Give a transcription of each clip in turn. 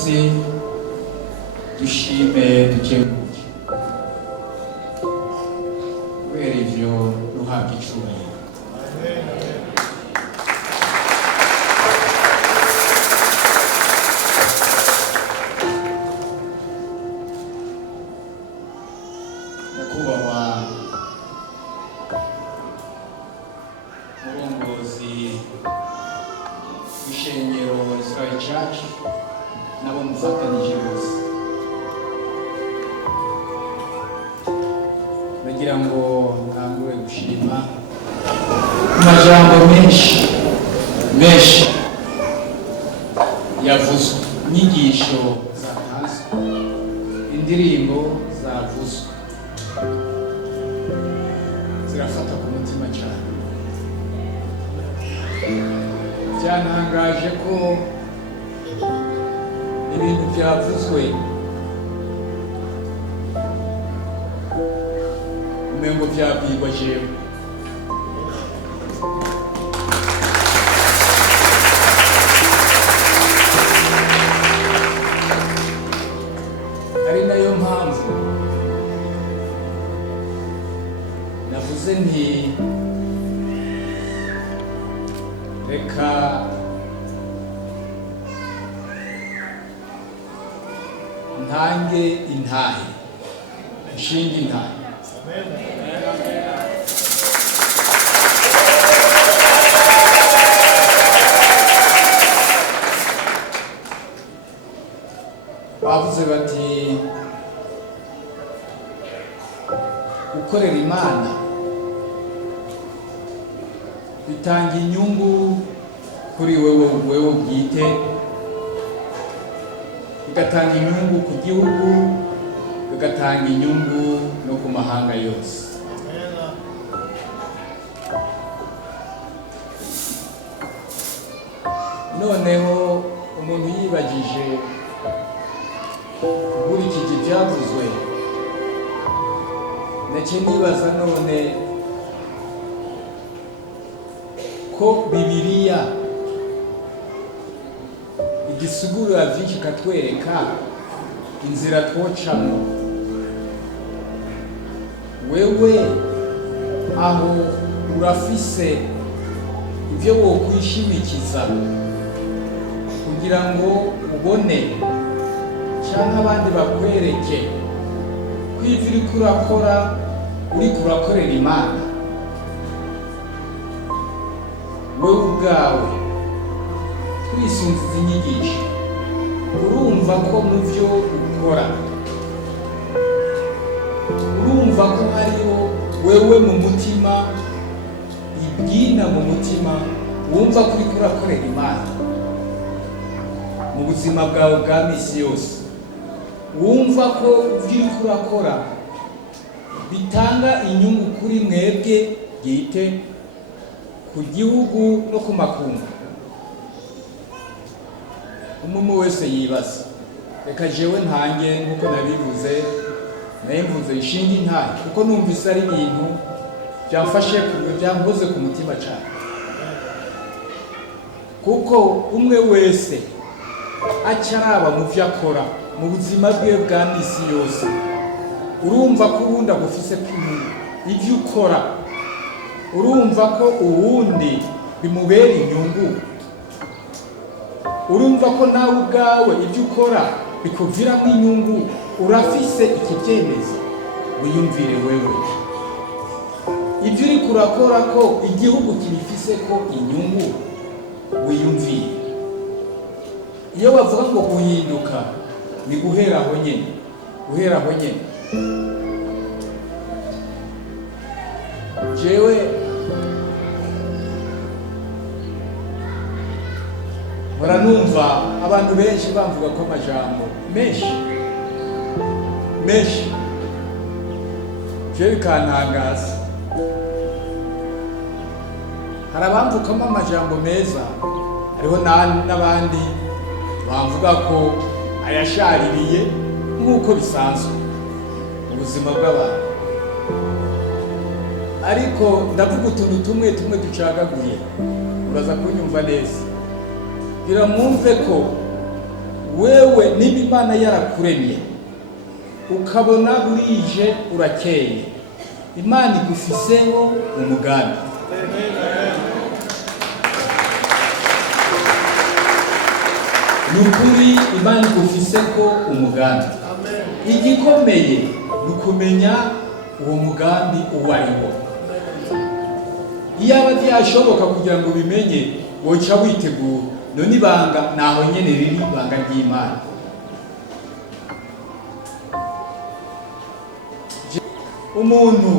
imitsi dushime dukenguke kubera ivyo ruhabwa icubahiro. Nyakubahwa murongozi w'ishengero Israël Church nabo mufatanije bose, bagira ngo ntangure gushima amajambo menshi yavuzwe, inyigisho zatanzwe, indirimbo zavuzwe, zirafata ku mutima cyane. Byantangaje ko ibintu byavuzwe umengo byabwirwa jewe. Ari nayo mpamvu navuze nti reka ntange intahe, nshinge intahe. Bavuze bati gukorera Imana bitanga inyungu kuri wewe bwite, bigatanga inyungu ku gihugu, bigatanga inyungu no ku mahanga yose. Noneho umuntu yibagije nkurikije ibyavuzwe, ndetse nibaza none ko Bibiliya igisigurira byinshi katwereka inzira twocamo. Wewe aho urafise ibyo wokwishimikiza kugira ngo ubone cyangwa abandi bakwereke ko ivyo uriko urakora uriko urakorera Imana. Wewe ubwawe twisunze izi nyigisho, urumva ko mu byo ukora, urumva ko hariho wewe mu mutima, ibwina mu mutima, wumva ko uriko urakorera Imana mu buzima bwawe bwa misi yose, wumva ko ivyo uriko urakora bitanga inyungu kuri mwebwe bwite, ku gihugu no ku makungu. Umuntu wese yibaza, reka jewe ntange nkuko nabivuze, nayimvuze ishinga intahe kuko numvise ari ibintu byamfashe byambuze ku mutima cyane. Kuko umwe wese acaraba mu byo akora mu buzima bwe bwa misi yose, urumva ko ubundi agufise kw'inyungu ibyo ukora, urumva ko uwundi bimubera inyungu, urumva ko nawe ubwawe ibyo ukora bikuviramo inyungu, urafise ikibyemeza. Wiyumvire wewe ibyo uriko urakora ko igihugu kibifise ko inyungu, wiyumvire. Iyo bavuga ngo guhinduka ni guheraho nyene, guheraho nyene. Jewe baranumva abantu benshi bamvuga ko amajambo menshi jewe bikantangaza. Hari abamvukamo amajambo meza, hariho n'abandi bamvuga ko ayashaririye nk'uko bisanzwe mu buzima bw'abantu. Ariko ndavuga utuntu tumwe ducagaguye, uraza kunyumva neza. Gira mwumve ko wewe niba Imana yarakuremye ukabona burije urakeye, Imana igufiseho umugambi. Nukuri Imana igufiseko umugambi. Igikomeye nukumenya uwo mugambi uwo ariwo. Iyaba byashoboka kugira ngo bimenye, woca witegura. None ibanga naho nyene riri ibanga ry'Imana. Umuntu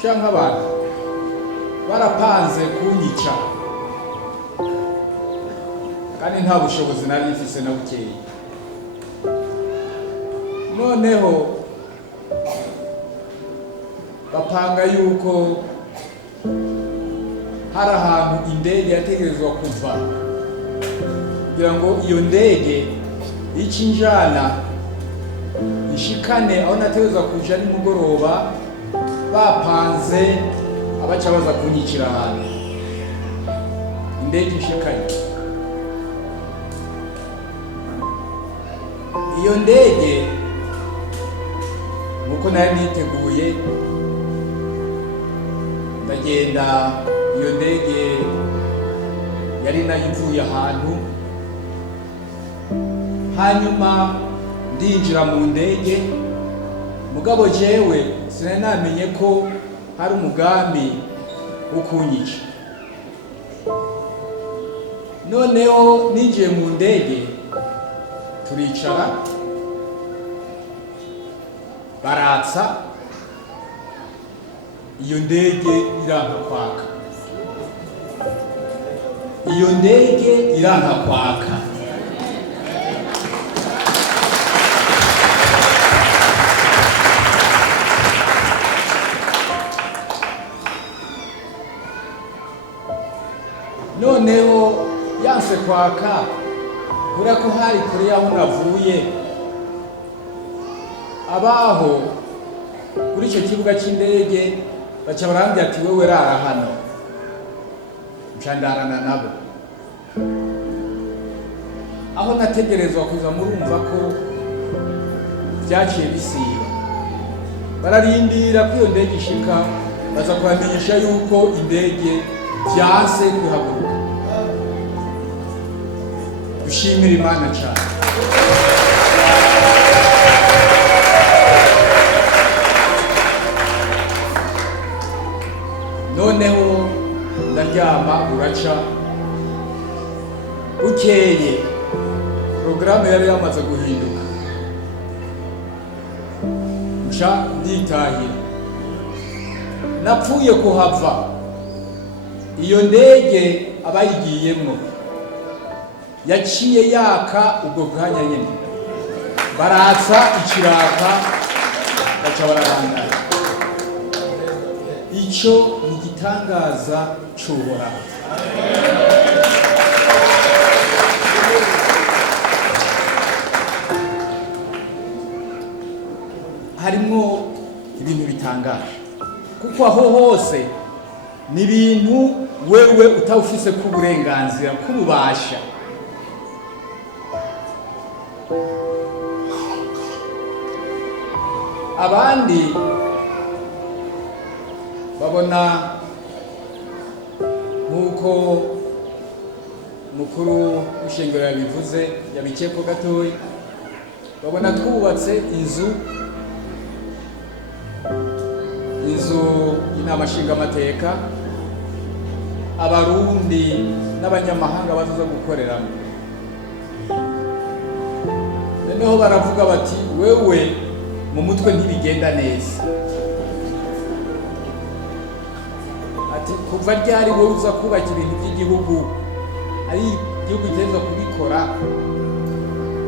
cyangwa abantu barapanze kunyica, kandi nta bushobozi nari mfise na bukeyi. Noneho bapanga yuko hari ahantu indege yategerezwa kuva kugira ngo iyo ndege icinjana ishikane aho nategerezwa kuja nimugoroba. Bapanze abaca baza kunyicira ahantu indege ishikanye. Iyo ndege nuko nari niteguye, ndagenda. Iyo ndege yari nayivuye ahantu, hanyuma ndinjira mu ndege. Mugabo jewe sinari namenye ko hari umugambi wo kunyica. Noneho ninjiye mu ndege, turicara, baratsa, iyo ndege iranka kwaka. Iyo ndege iranka kwaka. Noneho yanse kwaka, kubera ko hari kure yaho navuye. Abaho kuri icyo kibuga cy'indege baca barambwira ati wewe rara hano. Nca ndarana nabo. Aho nategerezwa kuza, murumva ko byaciye bisiba. Bararindira ko iyo ndege ishika, baza kubamenyesha yuko indege byanse kuhaguruka. Dushimira Imana cyane. Noneho ndaryama, uraca. Bukeye porogaramu yari yamaze guhinduka, nca nditahira. Napfuye kuhava. Iyo ndege abayigiyemwo yaciye yaka ubwo kanya nyene, baratsa ikiraka, baca bararangara. Ico ni igitangaza c'Uhoraho. Harimwo ibintu bitangaje, kuko aho hose ni ibintu wewe utawufise ku burenganzira, kububasha. Abandi babona nkuko mukuru w'ishengero yabivuze, yabikeko gatoya, babona twubatse inzu y'inama nshingamateka, abarundi n'abanyamahanga bazoza gukoreramo. Noneho baravuga bati wewe mu mutwe ntibigenda neza. Ati kuva ryari wowe uza kubaka ibintu by'igihugu, ari igihugu giteza kubikora,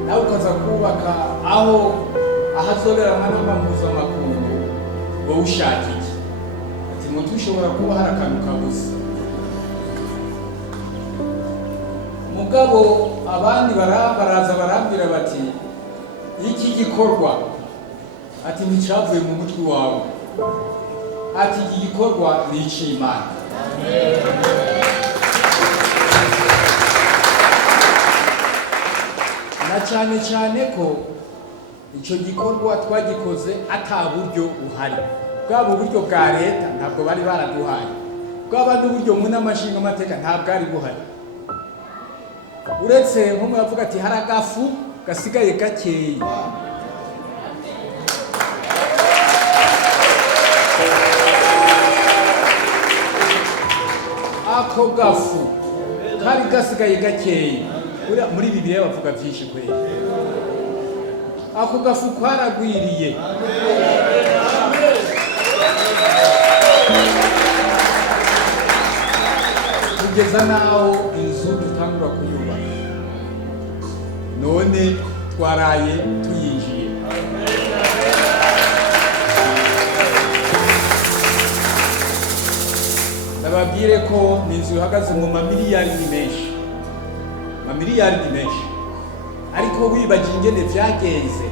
nawe ukaza kubaka aho ahazobera mpuzamakungu, wowe ushaka iki? Ati mu mutwe ushobora kuba hari akantu kabuze. Mugabo abandi baraza barambwira bati iki gikorwa, ati nticavuye mu mutwe wawe, ati iki gikorwa ni ic'Imana. na cyane ko icyo gikorwa twagikoze ata buryo buhari, bwaba uburyo bwa leta ntabwo bari baraduhaye, bwaba n'uburyo mu n'amashinga amateka ntabwo ari buhari, uretse nk'umwe bavuga ati hari agafu gasigaye gakeya. Ako gafu kari gasigaye gakeya, muri Bibiliya bavuga byinshi kweli. Ako gafu kwaragwiriye, kugeza naho inzu dutangura kuyubaka, none twaraye tuyinjiye. Ndababwire ko ni inzu ihagaze mu mamiliyaridi menshi, ariko wibagiye ingene vyagenze.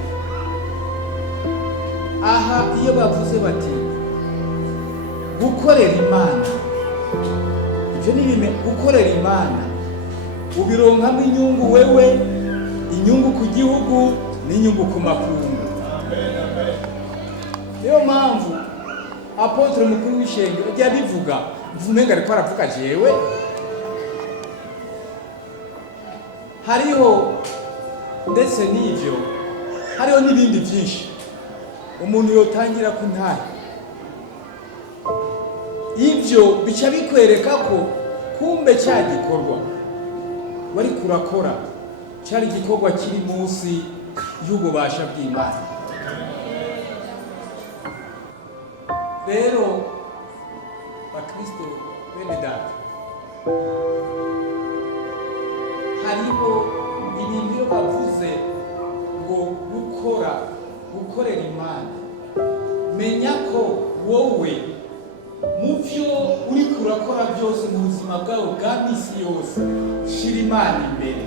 Aha iyo bavuze bati gukorera Imana, ivyo ni gukorera Imana ubironkamo inyungu wewe, inyungu ku gihugu n'inyungu ku makungu. Niyo mpamvu apotre mukuru w'ishengero ajya bivuga, mvumenga ariko aravuga jewe. Hariho ndetse n'ivyo, hariho n'ibindi byinshi umuntu yotangira kuntara. Ivyo bica bikwereka ko kumbe cya gikorwa wari kurakora cyari gikorwa kiri munsi y'ububasha bw'Imana. Rero bakristo bene data, hariho ibintu iyo bavuze ngo gukorera Imana, menya ko wowe mu byo uri kurakora byose mu buzima bwawe bwa misi yose, shira Imana imbere,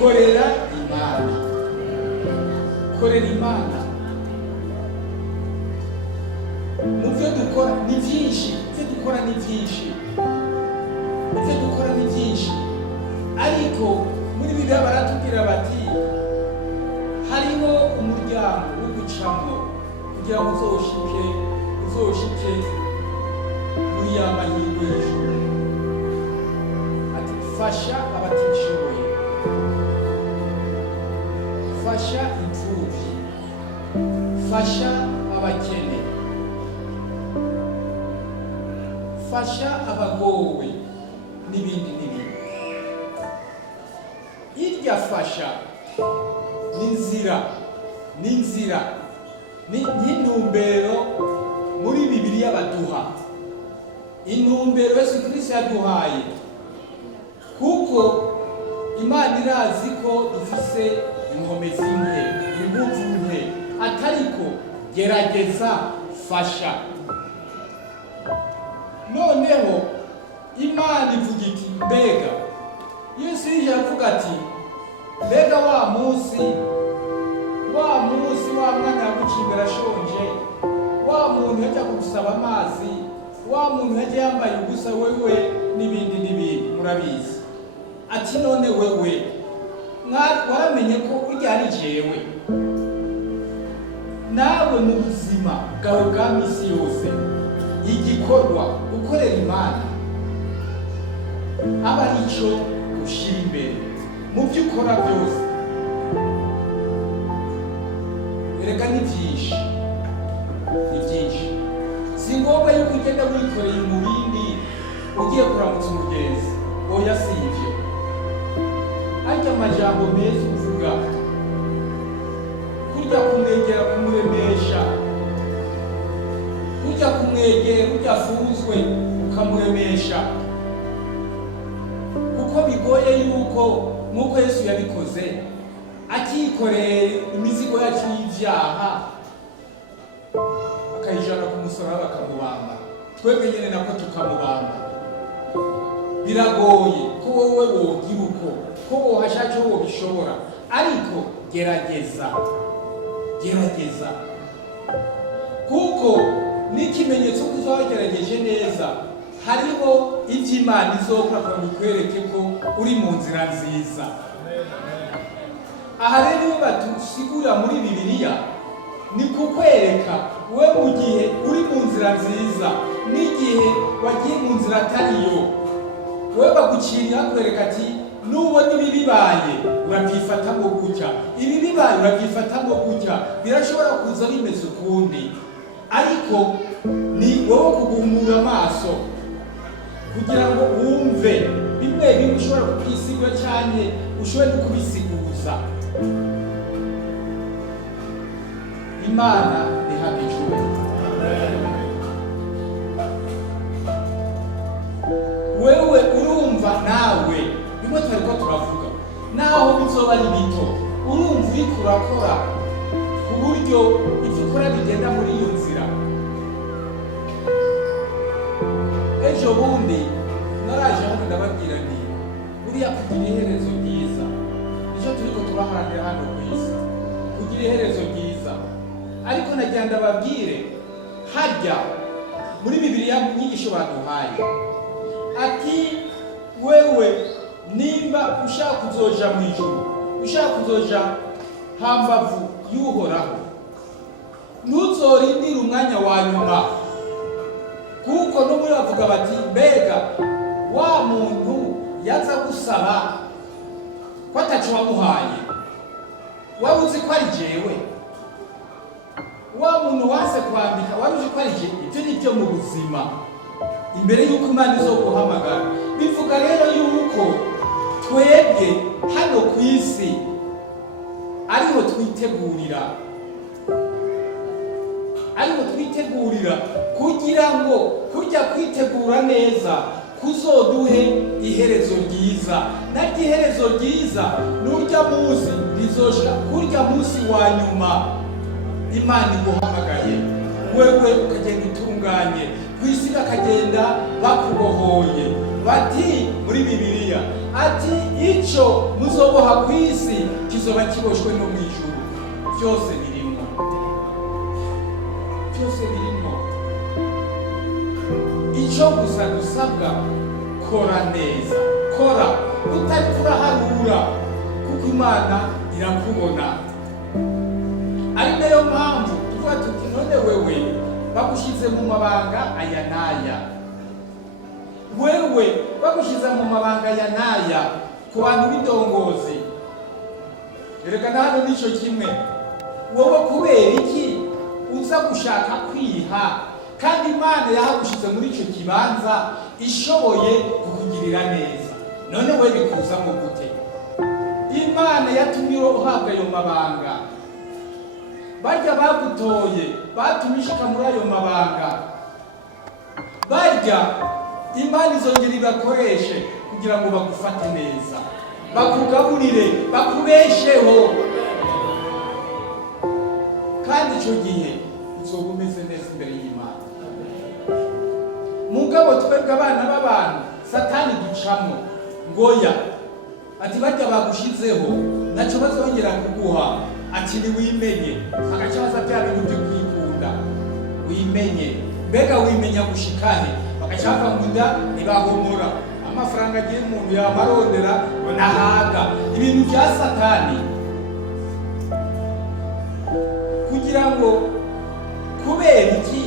korera Imana. Mu byo dukora ni byinshi, ariko muri Bibiliya baratubwira bati hariho umuryango wo gucamo kugira ngo uzoshike muri ya mahirwe y'ijuru. Ati fasha abatishoboye, fasha imfubyi, fasha abakene, fasha abagowe n'ibindi. Irya fasha n'inzira n'intumbero muri Bibiliya baduha, intumbero Yesu Kristo yaduhaye, kuko Imana irazi ko dufise inkomezi nke, inguvu nke, atariko gerageza fasha. Noneho Imana ivuga iti mbega, Yesu yavuga ati mbega wa munsi wa mwana yagucimbira ashonje, wa muntu yajya kugusaba amazi, wa muntu yajya yambaye ubusa wewe n'ibindi murabizi. Ati none wewe waramenye ko urya ari jewe, nawe mu buzima bwawe bwa misi yose igikorwa gukorera Imana aba arico ushira imbere mu byo ukora byose. Erega ni byinshi, si ngombwa yuko ugenda wikoreye mu bindi ugiye kuramutsa umugenzi, oya si ivyo. Arya amajambo meza uvuga, kurya kumwegera kumuremesha, kurya kumwegera kurya afuzwe ukamuremesha, kuko bigoye yuko nk'uko Yesu yabikoze akikoreye imizigo yacu y'ivyaha akayijana ku musaraba bakamubamba, twebwe nyene nako tukamubamba. Biragoye ko wowe wogira uko, ko wohashaje wowe bishobora, ariko gerageza, kuko n'ikimenyetso ko uzagerageje neza, hariho ivy'Imana izokora kugira ngo ikwereke ko uri mu nzira nziza. aha rero iyo batusigura muri Bibiliya ni kukwereka we mu gihe uri mu nzira nziza n'igihe wagiye mu nzira atariyo, we bagucira kwereka ati nubona ibi bibaye urabyifata ngo gutya, ibi bibaye urabyifata ngo gutya, birashobora kuza bimeze ukundi, ariko ni wowe kugumura amaso kugira ngo wumve bimwe bimwe ushobora kubisigura cyane ushobora no kubisiguza. Imana ihabijwe. Wewe urumva nawe bimwe twariko turavuga naho bizoba ari bito, urumva uriko urakora ku buryo ivyo ukora bigenda muri iyo nzira. Ejo bundi naraje hano ndababwira nti buriya kugira iherezo ryiza nicyo turiko turaharanira hano ku isi, kugira iherezo ryiza. Ariko nagira ndababwire harya muri Bibiliya mu nyigisho baduhaye ati wewe nimba ushaka kuzoja mu ijuru, ushaka kuzoja hambavu y'Uhoraho, ntuzorindire umwanya wa nyuma, kuko no muri bavuga bati mbega wa muntu yaza gusaba ko ataco wamuhaye, waba uzi ko ari jewe? Wa muntu wase kwambika wari uzi ko ari je? Ibyo ni byo mu buzima imbere y'uko Imana izoguhamagara. Bivuga rero yuko twebwe hano ku isi ariho twitegurira kugira ngo kujya kwitegura neza kuzoduhe iherezo ryiza. Naryo iherezo ryiza n'urya munsi rizoshika kurya munsi wa nyuma Imana iguhamagaye wewe ukagenda utunganye ku isi, bakagenda bakubohoye. Bati muri Bibiliya ati ico muzoboha ku isi kizoba kiboshwe no mu ijuru. Byose birimo, byose birimo. Ico gusa dusabwa kora neza, kora utari kuraharura, kuko Imana irakubona. Ari nayo mpamvu tuvuga tuti none wewe bagushize mu mabanga aya n'aya, wewe bagushize mu mabanga aya n'aya ku bantu b'indongozi, erekana hano nico kimwe. Wowe kubera iki uza gushaka kwiha kandi Imana yahagushize muri ico kibanza ishoboye kukugirira neza? None we bikuzamo gute? Imana yatumye uhabwa ayo mabanga, barya bagutoye batumishika muri ayo mabanga, barya Imana izongera ibakoreshe kugira ngo bagufate neza, bakugaburire, bakubesheho, kandi icyo gihe uzoba umeze neza imbere y'Imana. Mugabo twebwe abana b'abantu Satani ducamo ngoya ati barya bagushizeho naco bazongera kuguha, ati ni wimenye, agaca baza bya bintu byo kwikunda, wimenye. Mbega wimenya gushikahe? Bagaca bava mu nda ntibahomora, amafaranga agiye umuntu yamarondera nahaga, ibintu bya Satani, kugira ngo kubera iki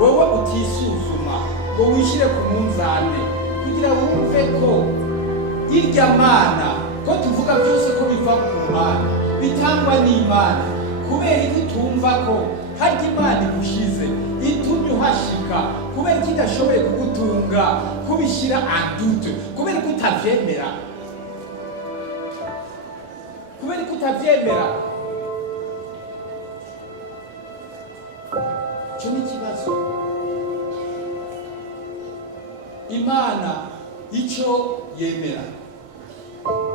wowe utisuzuma ngo wishire ku munzane kugira wumve ko irya Mana ko tuvuga byose ko biva ku Mana, bitangwa n'Imana. Kubera iki tumva ko harya Imana igushize itumye uhashika? Kubera iki idashoboye kugutunga kubishyira andute? Kubera ko utavyemera? Kubera ko utavyemera? Cyo ni ikibazo. Imana icyo yemera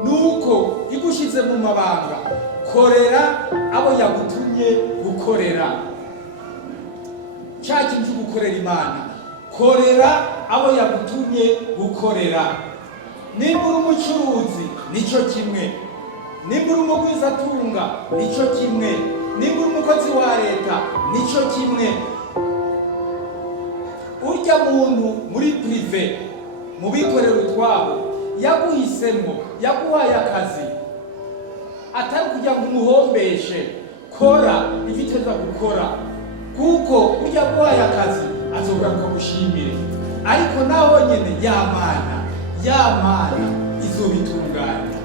nuko igushize mu mabanga, korera abo yagutumye gukorera. Cya kintu cyo gukorera Imana, korera abo yagutumye gukorera. Nimba uri umucuruzi nicyo kimwe, nimba uri umugwizatunga nicyo kimwe, nimba uri umukozi wa leta nicyo kimwe. Urya muntu muri prive mu bikorera utwabo yaguhisemo, yaguhaye akazi, atari kugira ngo umuhombeshe. Kora ivyo uteza gukora, kuko urya guhaye akazi azogaruka gushimire. Ariko naho nyene yamana izobitunganya.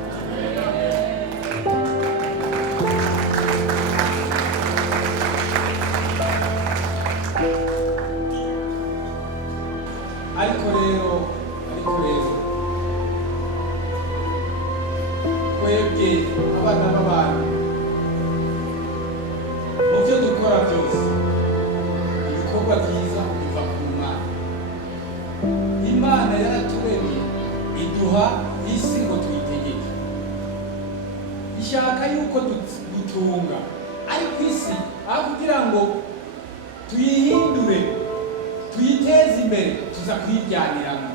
Ariko rero twebwe abana b'abantu mu byo dukora byose, ibikorwa byiza biva ku Mana. Imana yaraturemye iduha isi ngo tuyitegeke, ishaka yuko dutunga, ariko isi aho kugira ngo tuyihindure tuyiteze imbere tuza kuyijyaniramo.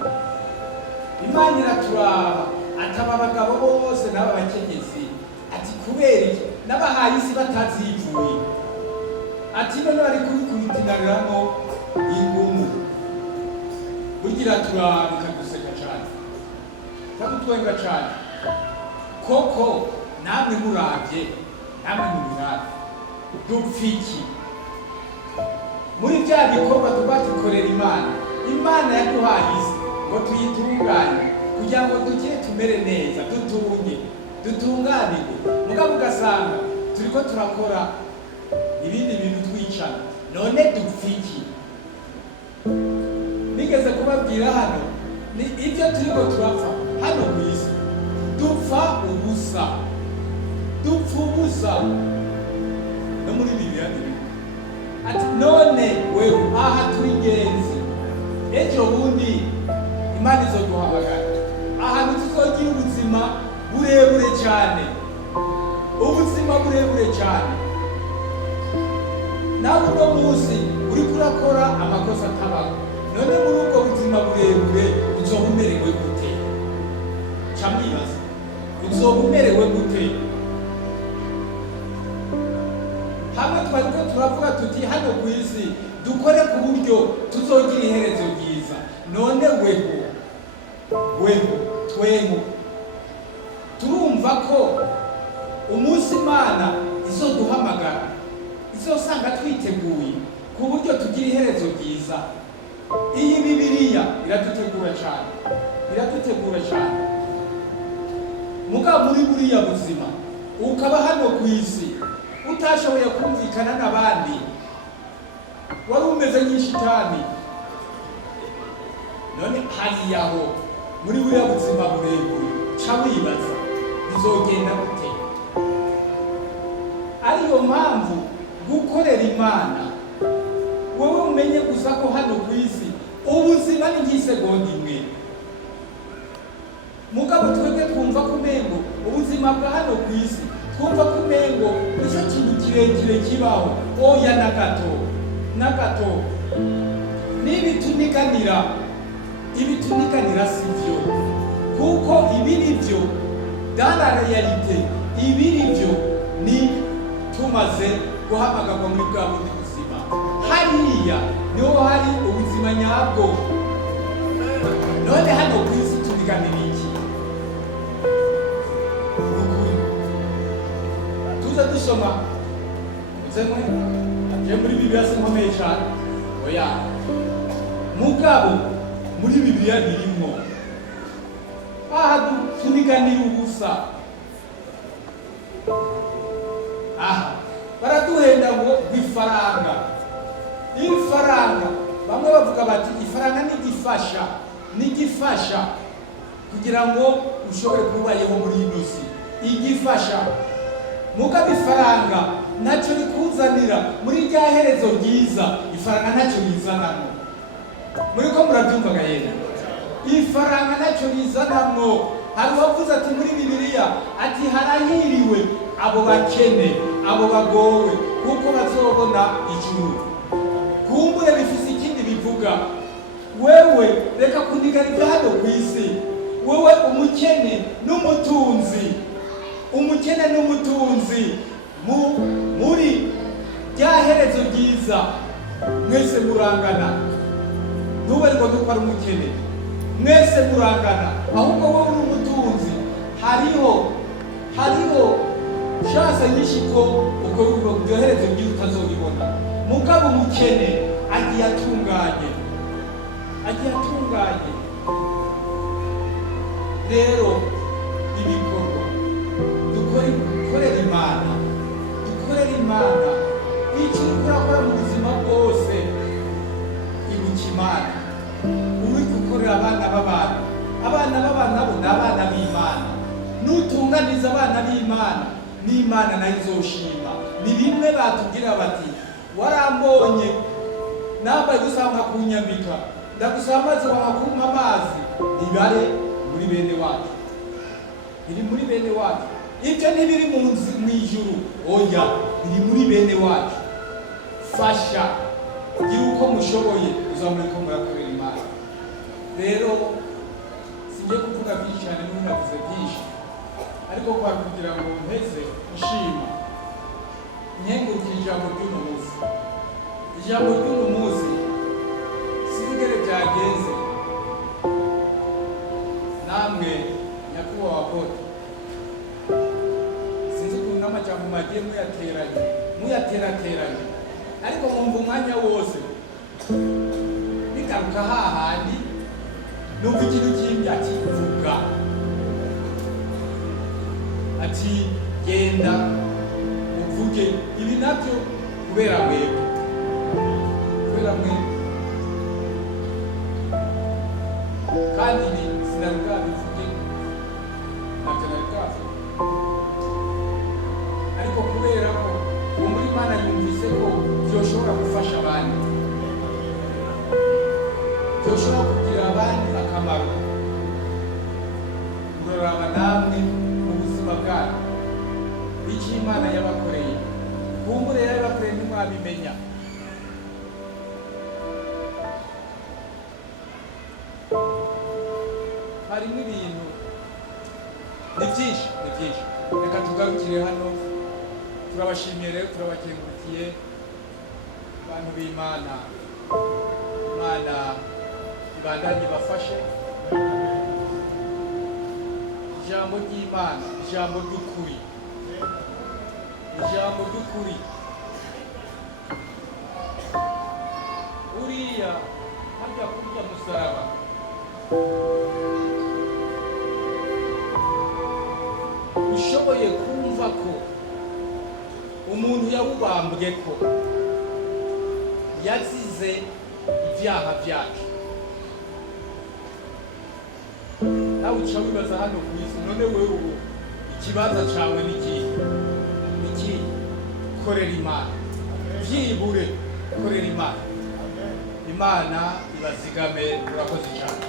Imana iraturaba, ataba abagabo bose n'aba bakenyezi, ati kubera iki n'abahaye isi batazivuye, ati none bari kubitinariramo ingumu. Burya turaba ikaduseka cyane, ikadutwenga cyane. Koko namwe muravye, namwe mubirabe, dupfa iki muri bya bikorwa tuba dukorera Imana? Imana yaduhaye isi ngo tuyitunganye kugira ngo dukire tumere neza, dutunganirwe. Mugabo ugasanga turiko turakora ibindi bintu twicana. None dupfa iki? Nigeze kubabwira hano, ni ibyo turiko turapfa hano ku isi, dupfa ubusa no muri Bibiliya ati none wewe aha turi ingenzi, ejo bundi Imana izoduhamagara ahantu tuzogira ubuzima burebure cyane, nawe uno munsi uriko urakora amakosa atabaho. None muri ubwo buzima burebure uzoba umerewe gute? Camwibaza, uzoba umerewe gute? Hamwe twariko turavuga tuti hano ku isi dukore ku buryo tuzogira iherezo ryiza. None tweho turumva ko umunsi Imana izoduhamagara izosanga twiteguye ku buryo tugira iherezo ryiza. Iyi Bibiliya iradutegura cyane. Mugabo muri buriya buzima ukaba hano ku isi utashoboye kumvikana n'abandi, wari umeze nk'ishitani. None hariyaho muri buriya buzima burebure ca wibaza bizogenda gute? Ariyo mpamvu gukorera Imana wowe umenye gusa ko hano ku isi ubuzima ni nk'isegonda imwe. Mugabo twebwe twumva ko umengo ubuzima bwa hano ku isi, twumva ko umengo nicyo kintu kirekire kibaho. Oya na gato ibituniganira sivyo, kuko ibirivyo dans la réalité, ibirivyo ni tumaze guhamagarwa muri bwa bundi buzima. Hariya niho hari ubuzima nyabwo. None hano ku isi tuniganira iki? Tuza dusoma zemwe aje muri Bibiliya sinkomeye cyane. Oya, mugabo muri Bibiliya birimo aha tuniganira ubusa. Baraduhenda ngo ifaranga. Bamwe bavuga bati ifaranga nigifasha kugira ngo ushobore kubayeho muri ino si. Igifasha mugabo ifaranga ntacyo rikuzanira muri rya herezo ryiza. Ifaranga ntacyo rizanamo. Muri ko murabyumvaga yera, ifaranga ntacyo rizanamo. Hari uwavuze ati muri Bibiliya ati harahiriwe abo bakene, abo bagowe, kuko bazobona ijuru. Kumbure bifise ikindi bivuga. Wewe reka kundiganira hano ku isi, wewe umukene n'umutunzi muri rya herezo ryiza mwese murangana. Ntube ngo nuko ari umukene, mwese murangana, ahubwo wowe uri umutunzi. Hariho shasa nyinshi ko ubwo byohereze byo utazobibona. Mugabo umukene agiye atunganye, rero ibikorwa dukorera Imana, icyo urakora mu buzima bwose ibuka Imana. Uri gukorera abana b'abantu nabo ni abana b'Imana. Nutunganiza abana b'Imana n'Imana nayo izoshima. Ni bimwe batubwira bati warambonye nambaye gusanga kunyambika ndagusaba amazi wakakumpa amazi. Ibare muri bene wacu, iri muri bene wacu. Ibyo ntibiri mu ijuru, oya, biri muri bene wacu. Fasha gira uko mushoboye uzamuriko murakorera Imana. Rero singiye kuvuga byinshi cyane n'unavuze byinshi, ariko kwa kugira ngo mpeze nshima nyengurukije ijambo ry'uno munsi. Ijambo ry'uno munsi sinigere byagenze namwe nyakubahwa Apotre, sinzi ukuntu n'amajambo magiye muyaterateranye, ariko mwumva umwanya wose bigaruka hahandi numva ikintu kimwe ati vuga, ati genda uvuge ibi nabyo kubera mwebwe kandi sinari bwabivuge ntabyo nari bwavuge, ariko kubera ko uwo muri Imana yumvise ko byoshobora gufasha abandi, byoshobora kugira abandi akamaro, muraraba namwe mu buzima bwanyu icyo Imana yabakoreye. Kumbure yabakoreye ntimwabimenya. Harimo ibintu ni byinshi. Reka tugarukire hano. Turabashimiye rero, turabakengurukiye abantu b'Imana. Imana ibandanye bafashe. Ijambo ry'Imana, ijambo ry'ukuri, uriya harya kurya musaraba ushoboye kumva ko umuntu yawubambwe ko yazize ibyaha byacu, nawe uca wibaza hano ku isi, none wewe ubu ikibazo cyawe ni iki? Korera Imana, byibure korera Imana. Imana ibazigame. Murakoze cyane.